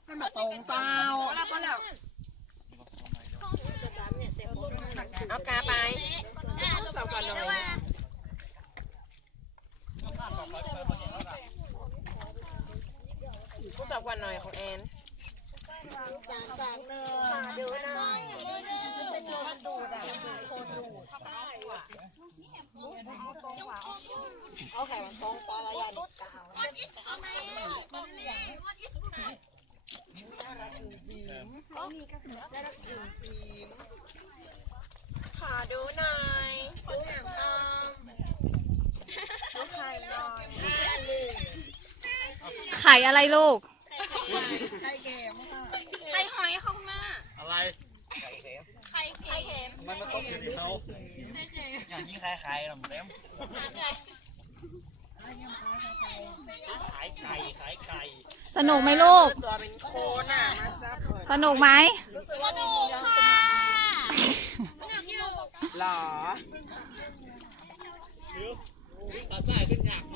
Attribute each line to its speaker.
Speaker 1: ให้มาตรงเจ้าเอากาไปสาวก่อนหน่อยผู้สาวก่อนหน่อยของแอนจางเนยเดี๋ยวนะไม่ใช่โดนดูดอะโคนดูดเอาไข่มันตรงปลาละยันขอดูหน่อยดูอย่างนมดูไข่หน่อย
Speaker 2: ไข่อะไรลูก
Speaker 1: ไข่เค็มค่ะ
Speaker 3: ไข่หอยเข้ามา
Speaker 4: อะไร
Speaker 1: ไข่เค็ม
Speaker 3: ไข่เค็ม
Speaker 4: มันมาต้มอยู่ที่เขาอย่างนี้คล้ายๆหรอเต็มขายไก่ขายไก่
Speaker 2: สนุกไหมลูก
Speaker 1: ตัวเป็นโคนอ่ะมาจับเลย
Speaker 2: สนุกไหม
Speaker 1: รู้สึกว่ามีมือยังสนุกหรอ
Speaker 4: ตัดสายขึ้นหนัก